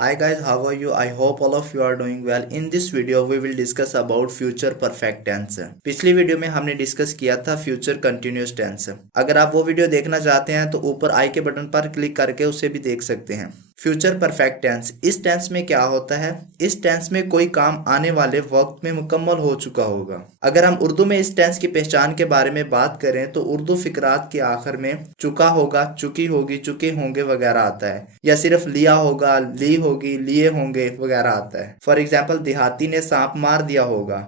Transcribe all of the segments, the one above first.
Hi guys, how are you? I hope all of you are doing well. In this video we will discuss about future perfect tense. पिछली video में हमने discuss किया था future continuous tense. अगर आप वो video देखना चाहते हैं तो ऊपर आई के बटन पर क्लिक करके उसे भी देख सकते हैं। फ्यूचर परफेक्ट टेंस, इस टेंस में क्या होता है? इस टेंस में कोई काम आने वाले वक्त में मुकम्मल हो चुका होगा। अगर हम उर्दू में इस टेंस की पहचान के बारे में बात करें तो उर्दू फिकरात के आखिर में चुका होगा, चुकी होगी, चुके होंगे वगैरह आता है, या सिर्फ लिया होगा, ली होगी, लिए होंगे वगैरह आता है। फॉर एग्जाम्पल, देहाती ने सांप मार दिया होगा,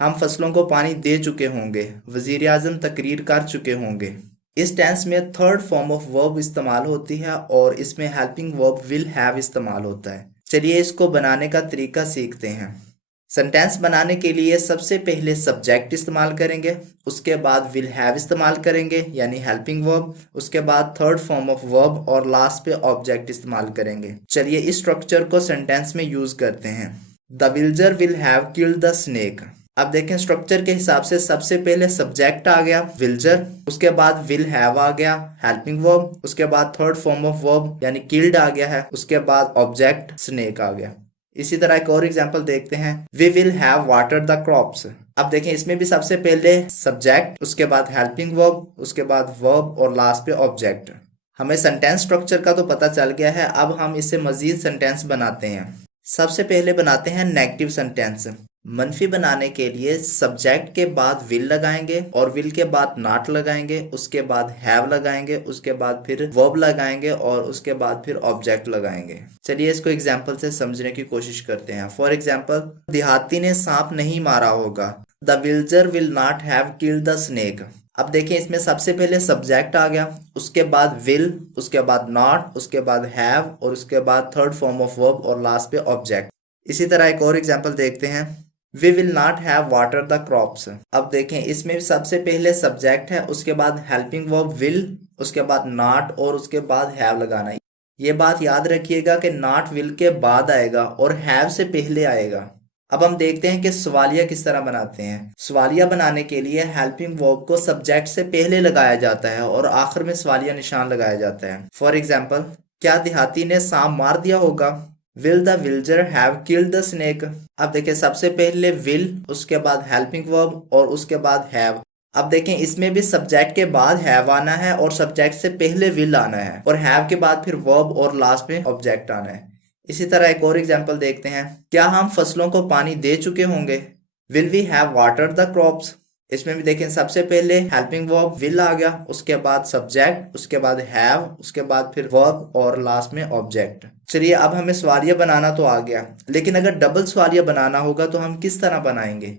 हम फसलों को पानी दे चुके होंगे, वजीर आजम तकरीर कर चुके होंगे। इस टेंस में थर्ड फॉर्म ऑफ वर्ब इस्तेमाल होती है और इसमें हेल्पिंग वर्ब विल हैव इस्तेमाल होता है। चलिए इसको बनाने का तरीका सीखते हैं। सेंटेंस बनाने के लिए सबसे पहले सब्जेक्ट इस्तेमाल करेंगे, उसके बाद विल हैव इस्तेमाल करेंगे यानी हेल्पिंग वर्ब, उसके बाद थर्ड फॉर्म ऑफ वर्ब और लास्ट पे ऑब्जेक्ट इस्तेमाल करेंगे। चलिए इस स्ट्रक्चर को सेंटेंस में यूज करते हैं। The villager will have killed the snake. अब देखें स्ट्रक्चर के हिसाब से सबसे पहले सब्जेक्ट आ गया विल्जर, उसके बाद विल हैव आ गया हेल्पिंग वर्ब, उसके बाद थर्ड फॉर्म ऑफ वर्ब यानी किल्ड आ गया है, उसके बाद ऑब्जेक्ट स्नेक आ गया। इसी तरह एक और एग्जांपल देखते हैं, we will have watered the crops. अब देखें इसमें भी सबसे पहले सब्जेक्ट, उसके बाद हेल्पिंग वर्ब, उसके बाद वर्ब और लास्ट पे ऑब्जेक्ट। हमें सेंटेंस स्ट्रक्चर का तो पता चल गया है, अब हम इससे मजीद सेंटेंस बनाते हैं। सबसे पहले बनाते हैं नेगेटिव सेंटेंस। मनफी बनाने के लिए सब्जेक्ट के बाद विल लगाएंगे और विल के बाद नॉट लगाएंगे, उसके बाद हैव लगाएंगे, उसके बाद फिर वर्ब लगाएंगे और उसके बाद फिर ऑब्जेक्ट लगाएंगे। चलिए इसको एग्जांपल से समझने की कोशिश करते हैं। फॉर एग्जांपल, देहाती ने सांप नहीं मारा होगा, the villager will not have killed the snake. अब देखिए इसमें सबसे पहले सब्जेक्ट आ गया, उसके बाद विल, उसके बाद नॉट, उसके बाद हैव और उसके बाद थर्ड फॉर्म ऑफ वर्ब और लास्ट पे ऑब्जेक्ट। इसी तरह एक और एग्जांपल देखते हैं, we will not have water the crops. अब देखें इसमें सबसे पहले सब्जेक्ट है, उसके बाद हेल्पिंग वर्ब विल, उसके बाद नॉट और उसके बाद हैव लगाना है। ये बात याद रखिएगा कि नॉट विल के बाद आएगा और हैव से पहले आएगा। अब हम देखते हैं कि सवालिया किस तरह बनाते हैं। सवालिया बनाने के लिए हेल्पिंग वर्ब को सब्जेक्ट से पहले लगाया जाता है और आखिर में सवालिया निशान लगाया जाता है। फॉर एग्जाम्पल, क्या देहाती ने सांप मार दिया होगा, will the villager have killed the snake. अब देखिए सबसे पहले विल, उसके बाद हेल्पिंग वर्ब और उसके बाद हैव। अब देखें इसमें भी सब्जेक्ट के बाद हैव आना है और सब्जेक्ट से पहले विल आना है और हैव के बाद फिर वर्ब और लास्ट में ऑब्जेक्ट आना है। इसी तरह एक और एग्जांपल देखते हैं, क्या हम फसलों को पानी दे चुके होंगे, will we have watered the crops. इसमें भी देखें सबसे पहले हेल्पिंग वर्ब विल आ गया, उसके बाद सब्जेक्ट, उसके बाद हैव, उसके बाद फिर वर्ब और लास्ट में ऑब्जेक्ट। चलिए अब हमें सवालिया बनाना तो आ गया, लेकिन अगर डबल सवालिया बनाना होगा तो हम किस तरह बनाएंगे?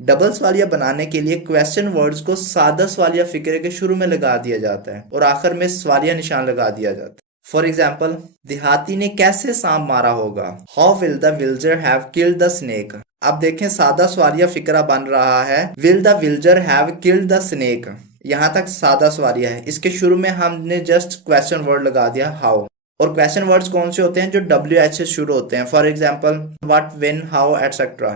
डबल सवालिया बनाने के लिए क्वेश्चन वर्ड्स को सादा सवालिया फिक्रे के शुरू में लगा दिया जाता है और आखिर में सवालिया निशान लगा दिया जाता है। फॉर एग्जाम्पल, देहाती ने कैसे सांप मारा होगा, how will the villager have killed the snake. अब देखें सादा सवालिया फिक्रा बन रहा है, will the villager have killed the snake. यहाँ तक सादा सवालिया है, इसके शुरू में हमने जस्ट क्वेश्चन वर्ड लगा दिया हाउ। और क्वेश्चन वर्ड्स कौन से होते हैं? जो WH से शुरू होते हैं। For example, what, when, how etcetera.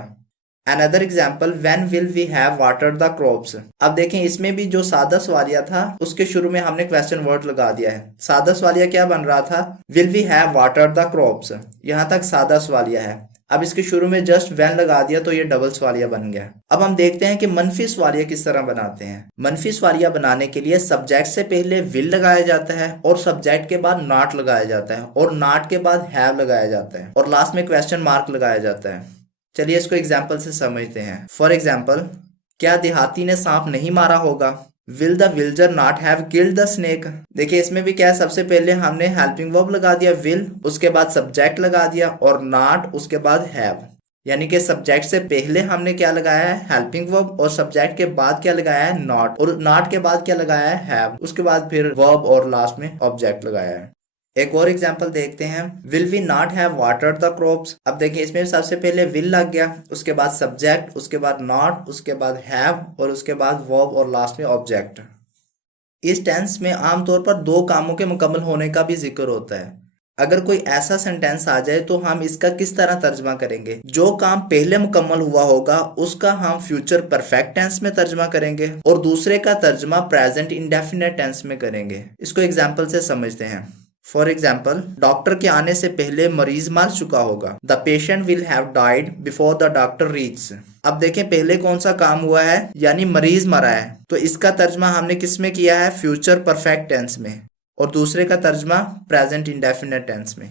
Another example, when will we have watered the crops. अब देखें इसमें भी जो सादा सवालिया था उसके शुरू में हमने क्वेश्चन वर्ड लगा दिया है। सादा सवालिया क्या बन रहा था? Will we have watered the crops. यहाँ तक सादा सवालिया है। अब इसके शुरू में जस्ट व्हेन लगा दिया तो ये डबल सवालिया बन गया। अब हम देखते हैं कि मनफी सवालिया किस तरह बनाते हैं। मनफी सवालिया बनाने के लिए सब्जेक्ट से पहले विल लगाया जाता है और सब्जेक्ट के बाद नॉट लगाया जाता है और नॉट के बाद हैव लगाया जाता है और लास्ट में क्वेश्चन मार्क लगाया जाता है। चलिए इसको एग्जाम्पल से समझते हैं। फॉर एग्जाम्पल, क्या देहाती ने सांप नहीं मारा होगा, will the villager not have killed the snake. देखिए इसमें भी क्या है, सबसे पहले हमने हेल्पिंग वर्ब लगा दिया विल, उसके बाद सब्जेक्ट लगा दिया और नॉट, उसके बाद हैव। यानी कि सब्जेक्ट से पहले हमने क्या लगाया है? हेल्पिंग वर्ब और सब्जेक्ट के बाद क्या लगाया है? नॉट, और नॉट के बाद क्या लगाया है? हैव, उसके बाद फिर वर्ब और लास्ट में ऑब्जेक्ट लगाया है। एक और एग्जांपल देखते हैं, will we not have watered the crops. अब देखिए इसमें सबसे पहले विल लग गया, उसके बाद सब्जेक्ट, उसके बाद नॉट, उसके बाद हैव और उसके बाद वर्ब और लास्ट में ऑब्जेक्ट। इस टेंस में आमतौर पर दो कामों के मुकम्मल होने का भी जिक्र होता है। अगर कोई ऐसा सेंटेंस आ जाए तो हम इसका किस तरह तर्जमा करेंगे? जो काम पहले मुकम्मल हुआ होगा उसका हम फ्यूचर परफेक्ट टेंस में तर्जमा करेंगे और दूसरे का तर्जमा प्रेजेंट इंडेफिनिट टेंस में करेंगे। इसको एग्जांपल से समझते हैं। फॉर एग्जाम्पल, डॉक्टर के आने से पहले मरीज मर चुका होगा। The patient will have died before the doctor reach. अब देखें पहले कौन सा काम हुआ है, यानी मरीज मरा है, तो इसका तर्जमा हमने किस में किया है, फ्यूचर परफेक्ट टेंस में, और दूसरे का तर्जमा प्रेजेंट इंडेफिनिट टेंस में।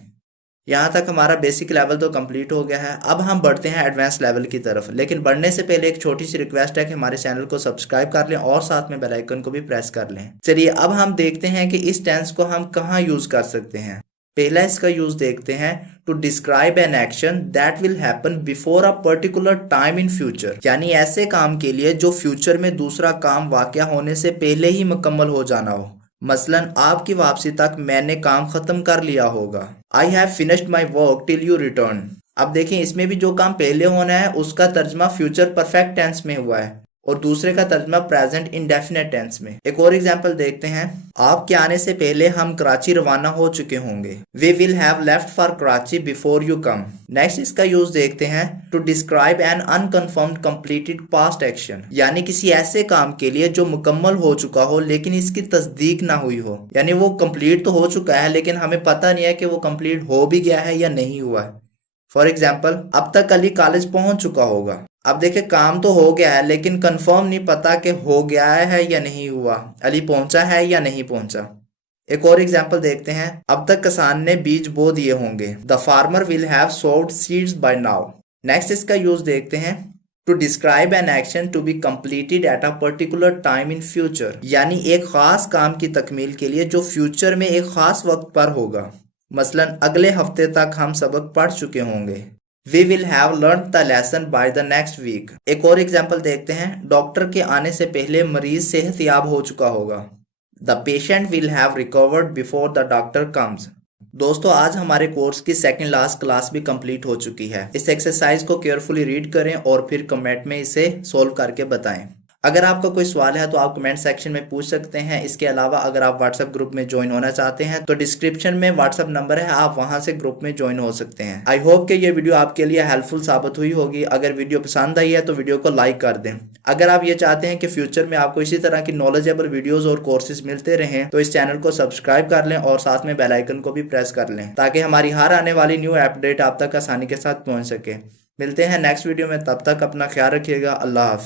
यहाँ तक हमारा बेसिक लेवल तो कंप्लीट हो गया है। अब हम बढ़ते हैं एडवांस लेवल की तरफ, लेकिन बढ़ने से पहले एक छोटी सी रिक्वेस्ट है कि हमारे चैनल को सब्सक्राइब कर लें और साथ में बेल आइकन को भी प्रेस कर लें। चलिए अब हम देखते हैं कि इस टेंस को हम कहाँ यूज कर सकते हैं। पहला इसका यूज देखते हैं, to describe an action that will happen before a particular time in future, यानी ऐसे काम के लिए जो फ्यूचर में दूसरा काम वाकया होने से पहले ही मुकम्मल हो जाना हो। मसलन आपकी वापसी तक मैंने काम खत्म कर लिया होगा। I have finished my work till you return. अब देखें इसमें भी जो काम पहले होना है उसका तर्जमा फ्यूचर परफेक्ट टेंस में हुआ है और दूसरे का तर्जमा प्रेजेंट इंडेफिनिट टेंस में। एक और एग्जांपल देखते हैं, आपके आने से पहले हम कराची रवाना हो चुके होंगे। We will have left for Karachi before you come. Next इसका यूज देखते हैं, to describe an unconfirmed completed past action, यानी किसी ऐसे काम के लिए जो मुकम्मल हो चुका हो लेकिन इसकी तस्दीक ना हुई हो, यानी वो कंप्लीट तो हो चुका है लेकिन हमें पता नहीं है कि वो कंप्लीट हो भी गया है या नहीं हुआ है। फॉर एग्जाम्पल, अब तक अली कॉलेज पहुंच चुका होगा। अब देखिए काम तो हो गया है लेकिन कंफर्म नहीं पता कि हो गया है या नहीं हुआ, अली पहुंचा है या नहीं पहुंचा। एक और एग्जांपल देखते हैं, अब तक किसान ने बीज बो दिए होंगे। The farmer will have sowed seeds by now. Next इसका यूज देखते हैं, to describe an action to be completed at a particular time in future, यानी एक खास काम की तकमील के लिए जो फ्यूचर में एक खास वक्त पर होगा। मसलन अगले हफ्ते तक हम सबक पढ़ चुके होंगे। We will have learn the lesson by the next week. एक और एग्जाम्पल देखते हैं, डॉक्टर के आने से पहले मरीज सेहतयाब हो चुका होगा। The patient will have recovered before the doctor comes. दोस्तों आज हमारे कोर्स की सेकंड लास्ट क्लास भी कंप्लीट हो चुकी है। इस एक्सरसाइज को केयरफुली रीड करें और फिर कमेंट में इसे सोल्व करके बताएं। अगर आपका कोई सवाल है तो आप कमेंट सेक्शन में पूछ सकते हैं। इसके अलावा अगर आप व्हाट्सएप ग्रुप में ज्वाइन होना चाहते हैं तो डिस्क्रिप्शन में व्हाट्सएप नंबर है, आप वहां से ग्रुप में ज्वाइन हो सकते हैं। आई होप कि ये वीडियो आपके लिए हेल्पफुल साबित हुई होगी। अगर वीडियो पसंद आई है तो वीडियो को लाइक कर दें। अगर आप ये चाहते हैं कि फ्यूचर में आपको इसी तरह की नॉलेजेबल वीडियोज और कोर्सेज मिलते रहें तो इस चैनल को सब्सक्राइब कर लें और साथ में बेल आइकन को भी प्रेस कर लें ताकि हमारी हर आने वाली न्यू अपडेट आप तक आसानी के साथ पहुंच सके। मिलते हैं नेक्स्ट वीडियो में, तब तक अपना ख्याल रखिएगा। अल्लाह हाफिज।